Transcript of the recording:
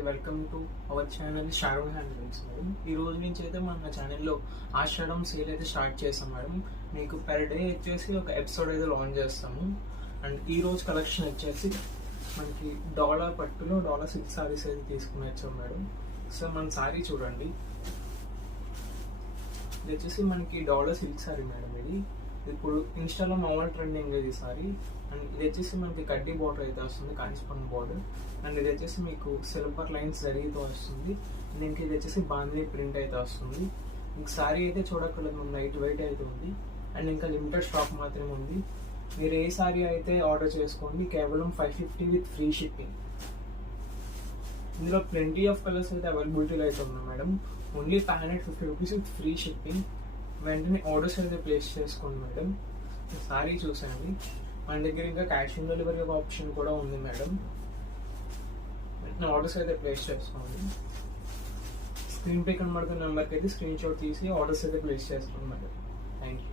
నమస్తే, welcome to our channel Sharon handlooms madam. ఈ రోజు నుంచి అయితే మన ఛానల్లో ఆషాఢం సేల్ అయితే స్టార్ట్ చేస్తాం మేడం. మీకు పర్ డే వచ్చేసి ఒక ఎపిసోడ్ అయితే లాంచ్ చేస్తాము. అండ్ ఈ రోజు కలెక్షన్ వచ్చేసి మనకి డాలర్ పట్టులో డాలర్ సిల్క్ సారీస్ అయితే తీసుకుని వచ్చాం మేడం. సో మన సారీ చూడండి, ఇది వచ్చేసి మనకి డాలర్ సిల్క్ సారీ మేడం. ఇది ఇప్పుడు ఇన్స్టాలో మామూలు ట్రెండింగ్ ఇది సారీ. అండ్ ఇది వచ్చేసి మనకి కడ్డీ బార్డర్ అయితే వస్తుంది, కాంచీపురం బార్డర్. అండ్ ఇది వచ్చేసి మీకు సిల్వర్ లైన్స్ జరిగితో వస్తుంది. దీనికి ఇది వచ్చేసి బాంధీ ప్రింట్ అయితే వస్తుంది. మీకు సారీ అయితే చూడక్కర్లేదు, లైట్ వెయిట్ అయితే ఉంది. అండ్ ఇంకా లిమిటెడ్ స్టాక్ మాత్రమే ఉంది. మీరు ఏ సారీ అయితే ఆర్డర్ చేసుకోండి, కేవలం 550 విత్ ఫ్రీ షిప్పింగ్. ఇందులో ప్లెంటీ ఆఫ్ కలర్స్ అయితే అవైలబిలిటీలో అయితే ఉన్నాయి madam. Only 550 rupees with free shipping. వెంటనే ఆర్డర్స్ అయితే ప్లేస్ చేసుకోండి మేడం. సారీ చూసండి. మన దగ్గర ఇంకా క్యాష్ ఆన్ డెలివరీ ఆప్షన్ కూడా ఉంది మేడం. వెంటనే ఆర్డర్స్ అయితే ప్లేస్ చేసుకోండి. స్క్రీన్ పే కనబడుతున్న నెంబర్కి అయితే స్క్రీన్ షాట్ తీసి ఆర్డర్స్ అయితే ప్లేస్ చేసుకోండి మేడం. Thank you.